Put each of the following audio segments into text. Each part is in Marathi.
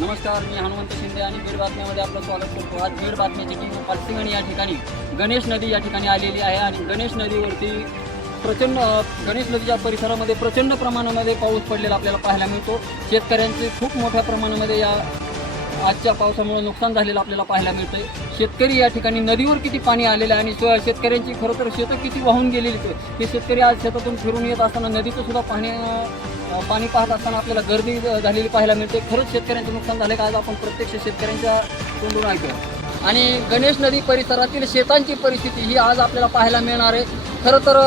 नमस्कार मी हनुमंत शिंदे आणि बीड बातम्यामध्ये आपलं स्वागत करतो. आज बीड बातम्याची टीम पालसिंगण या ठिकाणी गणेश नदी या ठिकाणी आलेली आहे आणि गणेश नदीवरती प्रचंड गणेश नदीच्या परिसरामध्ये प्रचंड प्रमाणामध्ये पाऊस पडलेला आपल्याला पाहायला मिळतो. शेतकऱ्यांचे खूप मोठ्या प्रमाणामध्ये या आजच्या पावसामुळे नुकसान झालेलं आपल्याला पाहायला मिळतंय. शेतकरी या ठिकाणी नदीवर किती पाणी आलेलं आहे आणि शेतकऱ्यांची खरं तर शेतं किती वाहून गेलेली ते हे शेतकरी आज शेतातून फिरून येत असताना नदीचं सुद्धा पाणी पाणी पाहत असताना आपल्याला गर्दी झालेली पाहायला मिळते. खरंच शेतकऱ्यांचं नुकसान झालं का आज आपण प्रत्यक्ष शेतकऱ्यांच्या तोंडून ऐकूया आणि गणेश नदी परिसरातील शेतांची परिस्थिती ही आज आपल्याला पाहायला मिळणार आहे. खरं तर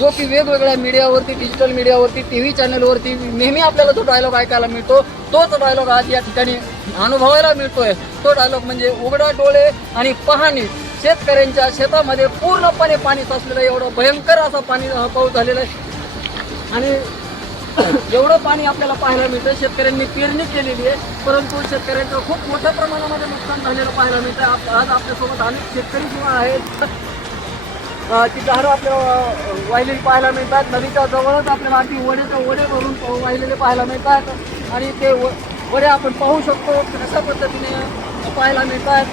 जो की वेगवेगळ्या मीडियावरती डिजिटल मीडियावरती टी व्ही चॅनलवरती नेहमी आपल्याला जो डायलॉग ऐकायला मिळतो तोच डायलॉग आज या ठिकाणी अनुभवायला मिळतोय. तो डायलॉग म्हणजे उघडा डोळे आणि पाहणी. शेतकऱ्यांच्या शेतामध्ये पूर्णपणे पाणी साचलेलं आहे. एवढं भयंकर असं पाणी पाऊस झालेला आहे. आणि एवढं पाणी आपल्याला पाहायला मिळतं. शेतकऱ्यांनी पेरणी केलेली आहे परंतु शेतकऱ्यांचं खूप मोठ्या प्रमाणामध्ये नुकसान झालेलं पाहायला मिळतं. आज आपल्यासोबत अनेक शेतकरी किंवा आहेत. ती झाडं आपल्या वाहिलेली पाहायला मिळतात. नदीच्या जवळच आपल्याला अगदी वडेचं वडे भरून वाहिलेले पाहायला मिळतात. आणि ते व- वडे आपण पाहू शकतो कशा पद्धतीने पाहायला मिळतात.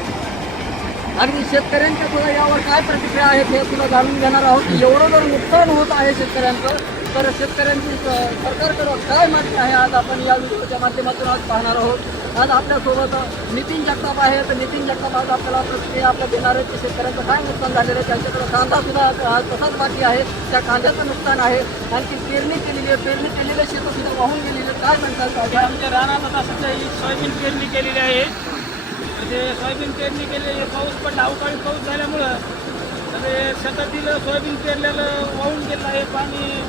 अगदी शेतकऱ्यांच्या सुद्धा यावर काय प्रतिक्रिया आहेत हे तुला जाणून घेणार आहोत. एवढं जर नुकसान होत आहे शेतकऱ्यांचं तर शेतकऱ्यांची सरकारकडं काय मागणी आहे आज आपण या व्हिडिओच्या माध्यमातून आज पाहणार आहोत. आज आपल्यासोबत नितीन जगताप आहे. तर नितीन जगताप आज आपल्याला प्रश्न आपल्या देणार आहेत की शेतकऱ्यांचं काय नुकसान झालेलं आहे त्यांच्याकडं कांदा सुद्धा आज तसाच बाकी आहे. त्या कांद्याचं नुकसान आहे. आणखी पेरणी केलेली आहे. पेरणी केलेलं शेतं सुद्धा वाहून गेलेलं काय म्हणतात आमच्या रानात आता सध्या ही सोयाबीन पेरणी केलेली आहे. म्हणजे ते सोयाबीन पेरणी केलेली आहे. पाऊस पडला. अवकाळी पाऊस झाल्यामुळं. तर ते शेतातील सोयाबीन पेरलेलं वाहून गेलं आहे. पाणी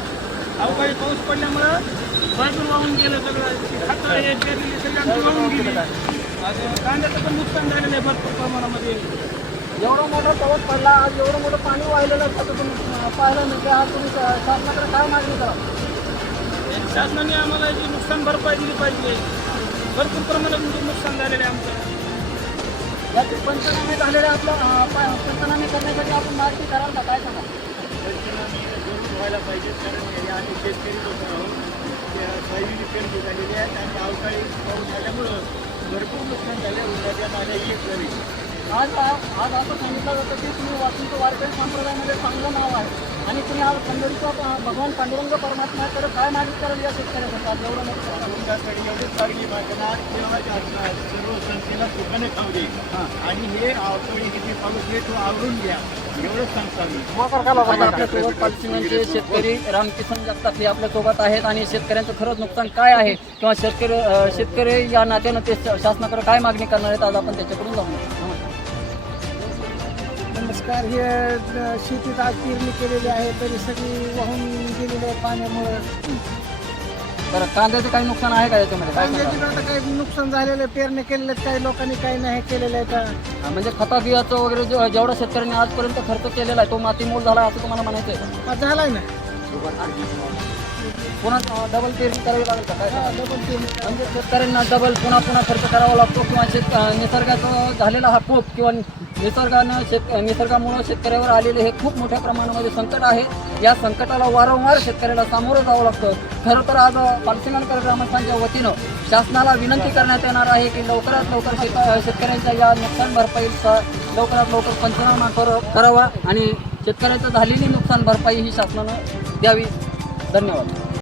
अवकाळी पाऊस पडल्यामुळं सोयाबीन वाहून गेलं सगळं. खतं हे पेरलेली सगळी आमची वाहून गेली. कांद्याचं पण नुकसान झालेलं आहे भरपूर प्रमाणामध्ये. एवढा मोठा पाऊस पडला आज एवढं मोठं पाणी वाहिलेलं आहे त्यातून पाहायला मिळते आज तुम्ही शासनाकडे काय मागणी करा? शासनाने आम्हाला याची नुकसान भरपाई दिली पाहिजे भरपूर प्रमाणात नुकसान झालेलं आहे आमचं. याचे पंचनामे झालेले आपलं पंचनामे करण्यासाठी आपण मागणी कराल का? काय सांगा व्हायला पाहिजे कारण हे आम्ही शेतकरी लोक आहोत सोयाबीन पेरणी झालेली आहे आणि अवकाळी पाऊस झाल्यामुळं भरपूर नुकसान झाले उन्हाच्या नाल्या एक झाली आज आज असं सांगितलं जातं की तुम्ही वाचूचं वारकरी संप्रदायामध्ये चांगलं नाव आहे आणि तुम्ही आज पंढरीचा भगवान पांडुरंग परमात्मा तर काय मागणी कराल या शेतकऱ्यासाठी आज एवढं मोठं एवढीच मागणी मागणार देवाच्या असणार सर्व संस्थेला सुखाने खाऊ दे. आणि हे अवकाळी किती पाऊस आहे तो आवरून घ्या. एवढंच आपल्यासोबत पालसिंगांचे शेतकरी रामकिशन जगतात हे आपल्यासोबत आहेत आणि शेतकऱ्यांचं खरंच नुकसान काय आहे? किंवा शेतकरी शेतकरी या नात्यानं ते शासनाकडे काय मागणी करणार आहेत? आज आपण त्याच्याकडून जाऊ नमस्कार. हे शेतीत आज पेरणी केलेली आहे. तरी सगळी वाहून गेलेली आहे पाण्यामुळं. बरं कांद्याचं काही नुकसान आहे का याच्यामध्ये? काय कांद्याची सांगाल? पण आता काही नुकसान झालेलं आहे पेरणी केलेले आहेत काही लोकांनी काही नाही केलेलं आहे का हा, म्हणजे खता बियाचं वगैरे जे- जेवढा शेतकऱ्यांनी आजपर्यंत खर्च केलेला आहे तो मातीमोल झाला असं तुम्हाला म्हणायचं आहे हा, झालाय ना. पुन्हा डबल पेरणी करावी लागेल का? काय हा, सांगाल? डबल पेरणी. म्हणजे शेतकऱ्यांना डबल पुन्हा पुन्हा खर्च करावा लागतो किंवा शेत अं, निसर्गाचा झालेला हा कोप किंवा निसर्गानं शेत निसर्गामुळं शेतकऱ्यावर आलेले हे खूप मोठ्या प्रमाणामध्ये संकट आहे. या संकटाला वारंवार शेतकऱ्याला सामोरं जावं लागतं. खरं तर आज पालसिंगांकर ग्रामस्थांच्या वतीनं शासनाला विनंती करण्यात येणार आहे की लवकरात लवकर शेत शेतकऱ्यांच्या या नुकसान भरपाईचा लवकरात लवकर पंचनामा कर करावा आणि शेतकऱ्याचं झालेली नुकसान भरपाई ही शासनानं द्यावी. धन्यवाद.